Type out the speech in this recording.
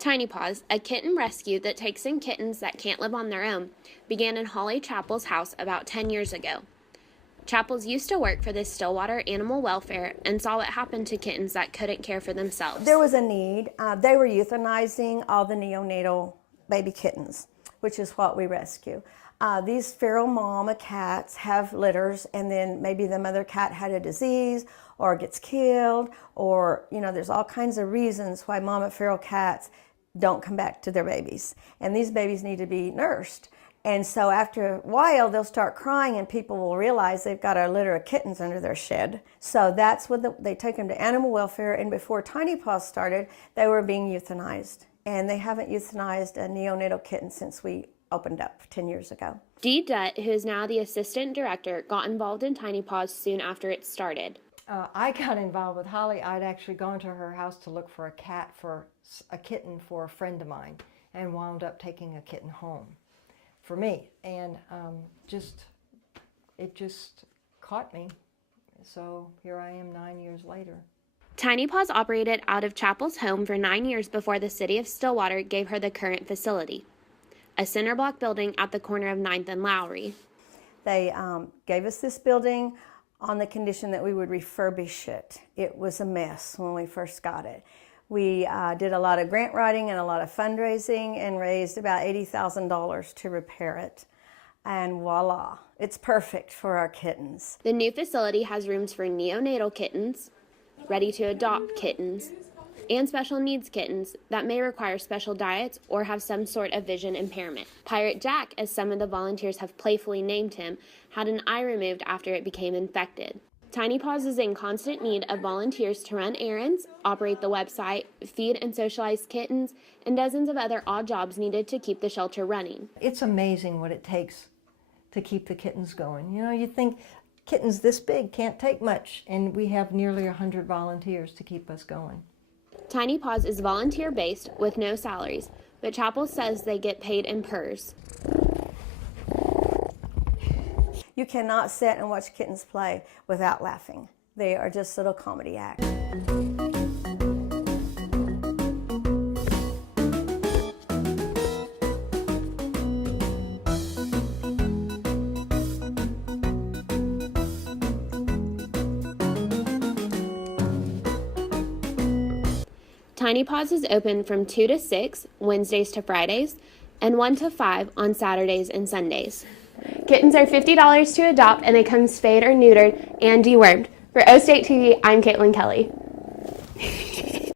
Tiny Paws, a kitten rescue that takes in kittens that can't live on their own, began in Holly Chappell's house about 10 years ago. Chappell's used to work for the Stillwater Animal Welfare and saw what happened to kittens that couldn't care for themselves. There was a need. They were euthanizing all the neonatal baby kittens, which is what we rescue. These feral mama cats have litters, and then maybe the mother cat had a disease or gets killed, or there's all kinds of reasons why mama feral cats don't come back to their babies, and these babies need to be nursed. And so after a while, they'll start crying, and people will realize they've got a litter of kittens under their shed. So that's when they take them to animal welfare, and before Tiny Paws started, they were being euthanized. And they haven't euthanized a neonatal kitten since we opened up 10 years ago. Dee Dutt, who is now the assistant director, got involved in Tiny Paws soon after it started. I got involved with Holly. I'd actually gone to her house to look for a kitten for a friend of mine, and wound up taking a kitten home for me, and it just caught me. So here I am 9 years later. Tiny Paws operated out of Chappell's home for 9 years before the city of Stillwater gave her the current facility, a cinder block building at the corner of 9th and Lowry. They gave us this building on the condition that we would refurbish it. It was a mess when we first got it. We did a lot of grant writing and a lot of fundraising and raised about $80,000 to repair it. And voila, it's perfect for our kittens. The new facility has rooms for neonatal kittens, ready-to-adopt kittens, and special needs kittens that may require special diets or have some sort of vision impairment. Pirate Jack, as some of the volunteers have playfully named him, had an eye removed after it became infected. Tiny Paws is in constant need of volunteers to run errands, operate the website, feed and socialize kittens, and dozens of other odd jobs needed to keep the shelter running. It's amazing what it takes to keep the kittens going. You think kittens this big can't take much, and we have nearly 100 volunteers to keep us going. Tiny Paws is volunteer-based with no salaries, but Chappell says they get paid in purrs. You cannot sit and watch kittens play without laughing. They are just little comedy acts. Tiny Paws is open from 2 to 6, Wednesdays to Fridays, and 1 to 5 on Saturdays and Sundays. Kittens are $50 to adopt, and they come spayed or neutered and dewormed. For O State TV, I'm Caitlin Kelly.